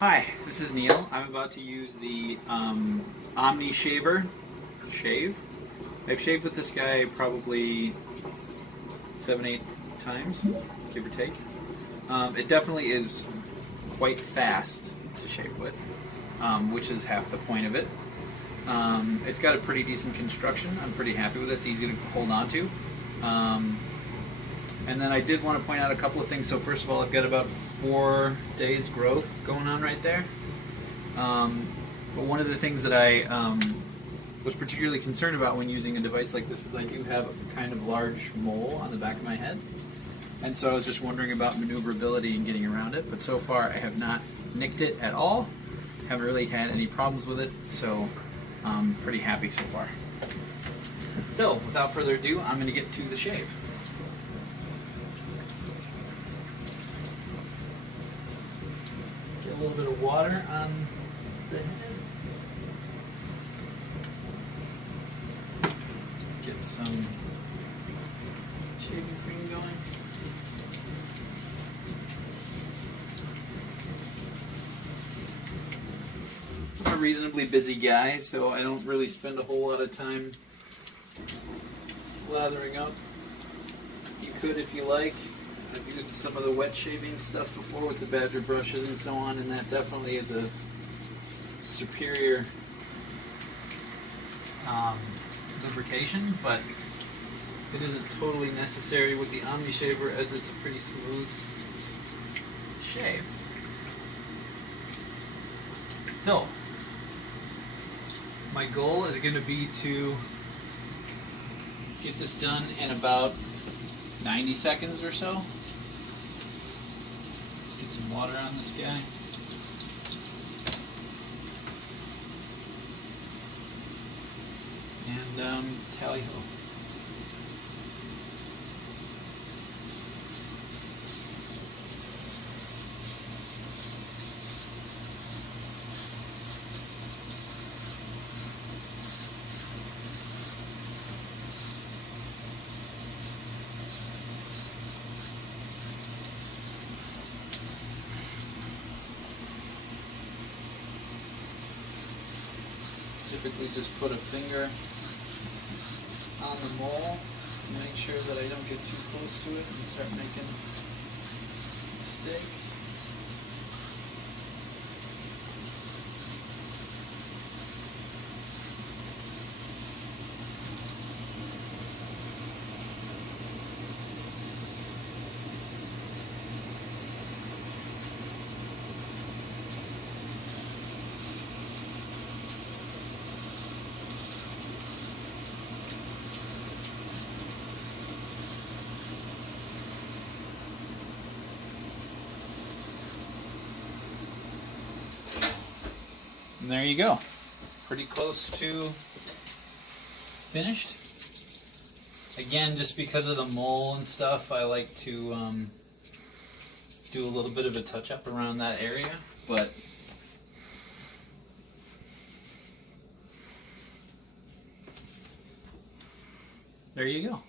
Hi, this is Neil. I'm about to use the OmniShaver shave. I've shaved with this guy probably 7-8 times, give or take. It definitely is quite fast to shave with, which is half the point of it. It's got a pretty decent construction. I'm pretty happy with it. It's easy to hold on to. And then I did want to point out a couple of things. So first of all, I've got about 4 days growth going on right there. But one of the things that I was particularly concerned about when using a device like this is I do have a kind of large mole on the back of my head. And so I was just wondering about maneuverability and getting around it. But so far I have not nicked it at all. Haven't really had any problems with it. So I'm pretty happy so far. So without further ado, I'm going to get to the shave. Get a little bit of water on the head. Get some shaving cream going. I'm a reasonably busy guy, so I don't really spend a whole lot of time lathering up. You could if you like. I've used some of the wet shaving stuff before with the Badger brushes and so on, and that definitely is a superior lubrication, but it isn't totally necessary with the OmniShaver as it's a pretty smooth shave. So, my goal is going to be to get this done in about 90 seconds or so. Let's get some water on this guy. And tally ho. Typically just put a finger on the mole to make sure that I don't get too close to it and start making mistakes. And there you go. Pretty close to finished. Again, just because of the mole and stuff, I like to do a little bit of a touch-up around that area, but there you go.